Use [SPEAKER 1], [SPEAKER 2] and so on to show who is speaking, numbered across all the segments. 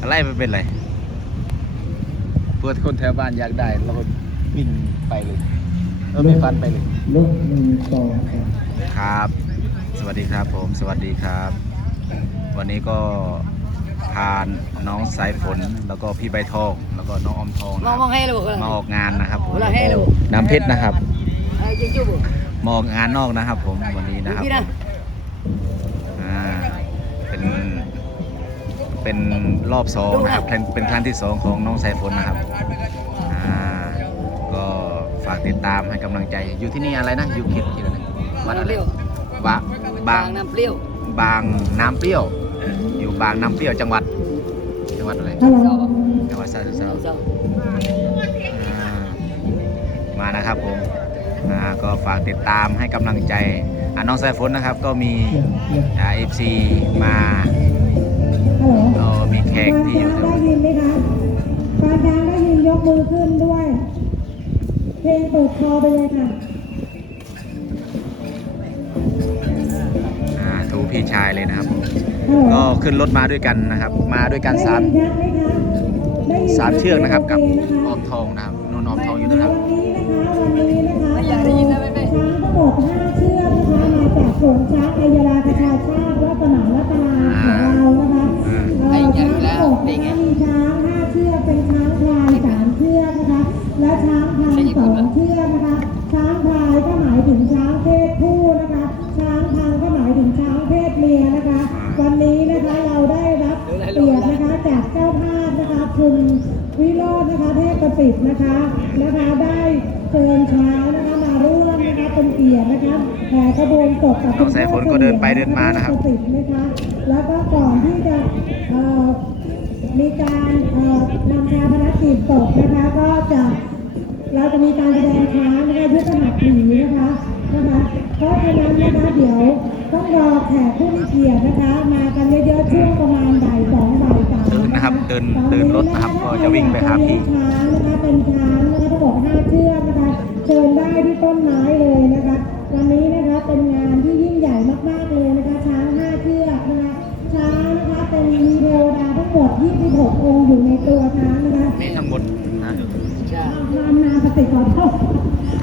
[SPEAKER 1] อะไรมันเป็นไรเพื่อคนแถวบ้านอยากได้เราก็วิ่งไปเลยเออไม่ฟันไปเลย
[SPEAKER 2] รถหนึ่งสองครับ
[SPEAKER 1] ครับ สวัสดีครับผม สวัสดีครับ วันนี้ก็พาน้องสายฝนแล้วก็พี่ใบทองแล้วก็น้องอมทองนะ
[SPEAKER 3] มอง
[SPEAKER 1] ค
[SPEAKER 3] ม
[SPEAKER 1] รั
[SPEAKER 3] อบงให้ลูก
[SPEAKER 1] มาออกงานนะครับผม
[SPEAKER 3] Hola, hello.
[SPEAKER 1] น้ำเพชรนะครับ
[SPEAKER 3] ไอ้จิ๊กจุ๊บ
[SPEAKER 1] มาออกงานนอกนะครับ ผมวันนี้นะครับ
[SPEAKER 3] พี่นะ
[SPEAKER 1] อ่าเป็น เป็นรอบสองนะครับเป็นเป็นครั้งที่สองของน้องสายฝนนะครับอ่าก็ฝากติดตามให้กำลังใจอยู่ที่นี่อะไรนะอยู่เขตที่ไหนนะวัดอะไร
[SPEAKER 3] เปรี้ยว
[SPEAKER 1] วะบาง
[SPEAKER 3] น้ำเปรี้ยว
[SPEAKER 1] บางน้ำเปรี้ยว อยู่บางน้ำเปรี้ยวจังหวัด จังหวัดอะไร
[SPEAKER 2] ฮัลโหล
[SPEAKER 1] จังหวัดสระบุรี
[SPEAKER 3] เศร้า
[SPEAKER 1] อ่ามานะครับผมอ่าก็ฝากติดตามให้กำลังใจอ่าน้องสายฝนนะครับ ก็มีอ่าเอฟซีมา
[SPEAKER 2] ฮัลโหล
[SPEAKER 1] ก็มีแขก
[SPEAKER 2] ควาน
[SPEAKER 1] ที่อ
[SPEAKER 2] ช้า
[SPEAKER 1] ยู่
[SPEAKER 2] ง
[SPEAKER 1] ตรง
[SPEAKER 2] ได้ยินไหมคะควานช้างได้ยินยกมือขึ้นด้วย เพลงเปิดคอไปเลยค่ะ
[SPEAKER 1] อ่าถูพี่ชายเลยนะครับ
[SPEAKER 2] ฮัลโหล
[SPEAKER 1] ก็ขึ้นรถมาด้วยกันนะครับ มาด้วยกันสาม
[SPEAKER 2] ได้ยินชัดไหมคะได้ยิน
[SPEAKER 1] สามเชือกนะครับกับ
[SPEAKER 2] โเอ
[SPEAKER 1] อมทองนะครับนุ่นออมทองอยู่นะครับ
[SPEAKER 2] วันนี้นะคะวันนี้นะคะ
[SPEAKER 3] ไม่อยากได้ยินนะไม่ไม่
[SPEAKER 2] ช้างทั้งหมด5เชือกนะคะมาจากสวนช้างอัยราประชาชา อ่
[SPEAKER 1] อ
[SPEAKER 2] ช้างทั้งหมดนะคะมีช้าง5เชือกเป็นช้างพลาย3เชือกนะคะ และช้างพลายสองเชือกนะคะ ช้างพลายก็หมายถึงช้างเพศผู้นะคะ ช้างพังก็หมายถึงช้างเพศเมียนะคะ วันนี้นะคะเราได้รับเกียรตินะคะจากเจ้าภาพนะคะคุณวิโรจน์นะคะเทพประสิทธิ์นะคะนะคะได้เชิญช้างนะคะมาร่วมนะคะเป็นเกียรตินะคะแห่ขบวนศพกับ
[SPEAKER 1] น้องสายฝนก็เดินไปเดินมานะครับ
[SPEAKER 2] เทพประสิทธิ์นะคะแล้วก็ก่อนที่จะเอ่อ มีการเอ่อนำชาพนักกิจศพนะคะ ก็จะเราจะมีการแสดงช้างนะคะยุทธหัตถีนะคะนะคะเพราะฉะนั้นนะคะเดี๋ยวต้องรอแขกผู้มีเกียรตินะคะ มากันเยอะๆช่วงประมาณบ่ายสองบ่ายสาม
[SPEAKER 1] เดินนะครับเดินเดินรถนะครับก็จะวิ่งไปหาพี่
[SPEAKER 2] ช้างนะคะเป็นช้างนะคะทั้งหมดห้าเชือกนะคะเชิญได้ที่ต้นไม้เลยนะคะวันนี้นะคะเป็นงานที่ยิ่งใหญ่มากๆเลยนะคะช้างห้าเชือกนะคะช้างนะคะเป็นมีเทวดาทั้ งหมด 26 องค์อยู่ในตัวช้างนะคะ
[SPEAKER 1] มีทั้งหมดนะ
[SPEAKER 3] ใช่
[SPEAKER 2] นามนาปฏิขอโทษ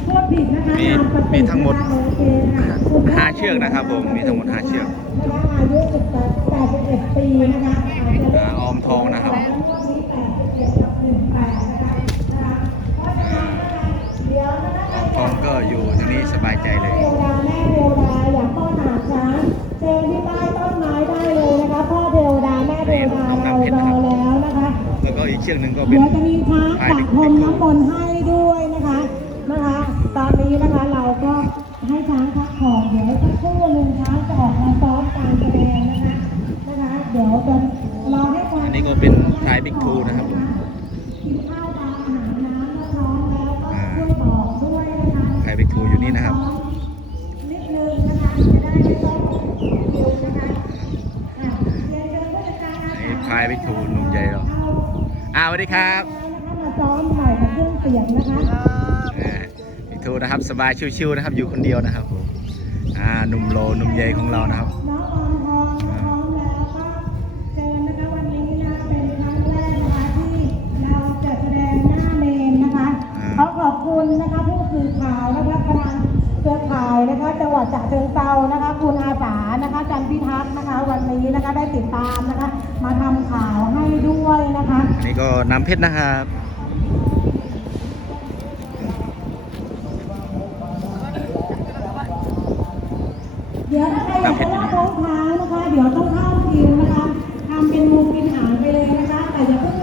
[SPEAKER 2] พูดผิดนะคะ
[SPEAKER 1] มี
[SPEAKER 2] นามปฏิ
[SPEAKER 1] มีทั้งหมด
[SPEAKER 2] นะคะโอเคค่ะคุณ
[SPEAKER 1] ห้าเชือกนะครับผม มีทั้งหมดห้าเชือก
[SPEAKER 2] นะคะอายุ18 81ปีนะคะอาจจะ
[SPEAKER 1] อ่าออมทองนะครับ
[SPEAKER 2] นี้81กับ18นะคะนะคะเพราะฉะนั้นนะคะเดี๋ยวนะคะ
[SPEAKER 1] ออมทองก็อยู่ตรงนี้สบายใจเลย
[SPEAKER 2] เทวดาแม่เทวดาอยากพ่อหาช้างเชิญที่ใต้ต้น นะคะแล้ว
[SPEAKER 1] ก็อีกเชือกหนึ่งก็เป็
[SPEAKER 2] เดี๋
[SPEAKER 1] น
[SPEAKER 2] ยวจะมีพระปะพรมน้ำมนต์ให้ด้วยนะคะนะคะ ตอนนี้นะคะเราก็ให้ช้างพักผ่อนเดี๋ยวสักครู่หนึ่งช้างจะออกมาซ้อมการแสดงนะคะนะคะ เดี๋ยวจะรอให้ความ
[SPEAKER 1] อันนี้ก็เป็นพลายบิ๊กทูนะครับผม
[SPEAKER 2] กินข้าวปลาอาหารน้ำถ้าพร้อมแล้วก็ช่วยบอกด้วยนะคะ
[SPEAKER 1] พลายบิ๊กทูอยู่นี่นะครับ
[SPEAKER 2] นิดนึงนะคะจะได้ไม่ต้องคิวนะคะอะเรียนเชิญผู้จัดการ
[SPEAKER 1] อันนี้พลายบิ๊กทูหนุ่มใหญ่เราอ่าสวัสดีครับ
[SPEAKER 2] มาซ้อมถ่ายกับเครื่องเสียงนะคะ
[SPEAKER 1] อ่าบิ๊กทูนะครับสบายชิวๆนะครับ อยู่คนเดียวนะครับผมอ่าหนุ่มโลหนุ่มใหญ่ของเรานะครับ
[SPEAKER 2] น้องออมทองพร้อมแล้วก็เชิญนะคะวันนี้นะเป็นครั้งแรกนะคะที่เราจะแสดงหน้าเมนนะคะ
[SPEAKER 1] อ่า
[SPEAKER 2] ขอขอบคุณนะคะผู้สื่อข่าวนะคะประธานเครือข่ายนะคะจังหวัดฉะเชิงเทรานะคะคุณอาสานะคะ จันพิทักษ์นะคะ วันนี้นะคะได้ติดตามนะคะ มาทำข่าวให้ด้วยนะคะ
[SPEAKER 1] อันนี้ก็น้ำเพชรนะครับ
[SPEAKER 2] เดี๋ยวถ้าใครอยากจะลอดท้องช้างนะคะ เดี๋ยวต้องเข้าคิวนะคะทำเป็นมุมกินหางไปเลยนะคะ แต่อย่าเพิ่ง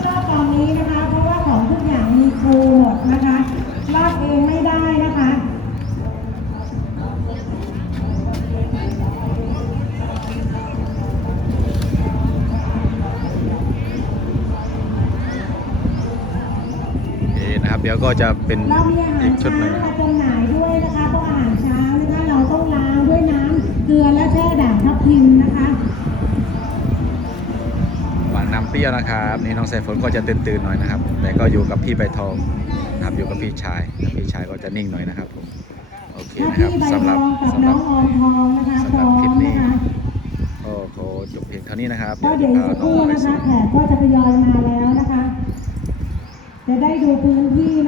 [SPEAKER 1] เคนะครับเดี๋ยวก็จะเป็น
[SPEAKER 2] เรามีอาหา
[SPEAKER 1] อี
[SPEAKER 2] ร
[SPEAKER 1] กชุด
[SPEAKER 2] ช้าง
[SPEAKER 1] หนึ่งนะค
[SPEAKER 2] มา
[SPEAKER 1] รับ
[SPEAKER 2] จำหน่ายด้วยนะคะเพราะอาหารเช้านะคะเราต้องล้างด้วยน้ำเกลือและแช่ด่างทับทิมนะคะ
[SPEAKER 1] หวานน้ำเปรี้ยวนะครับนี่น้องสายฝนก็จะตื่นๆหน่อยนะครับ แต่ก็อยู่กับพี่ใบทองนะครับอยู่กับพี่ชายพี่ชายก็จะนิ่งหน่อยนะครับผมโอเค
[SPEAKER 2] ถ้า
[SPEAKER 1] นะครับ
[SPEAKER 2] พี่ใบ
[SPEAKER 1] สำห
[SPEAKER 2] ท
[SPEAKER 1] รับ
[SPEAKER 2] องกับ
[SPEAKER 1] สำห
[SPEAKER 2] น้
[SPEAKER 1] รั
[SPEAKER 2] อบงออมทองนะคะ
[SPEAKER 1] สำ
[SPEAKER 2] พ
[SPEAKER 1] หรั
[SPEAKER 2] ร้
[SPEAKER 1] บ
[SPEAKER 2] อ
[SPEAKER 1] คลิป
[SPEAKER 2] ม
[SPEAKER 1] นี้
[SPEAKER 2] นะคะ
[SPEAKER 1] ก็ก็ขอจบเพียงเท่านี้นะครับ
[SPEAKER 2] ก็
[SPEAKER 1] เดี๋ยว
[SPEAKER 2] เดี๋ยว
[SPEAKER 1] จะ
[SPEAKER 2] อีก
[SPEAKER 1] พา
[SPEAKER 2] สักค
[SPEAKER 1] น้อง
[SPEAKER 2] รู่
[SPEAKER 1] ไป
[SPEAKER 2] นะคะ
[SPEAKER 1] ส่ง
[SPEAKER 2] แขกก็จะทยอยมาแล้วนะคะ จะได้ดูพื้นที่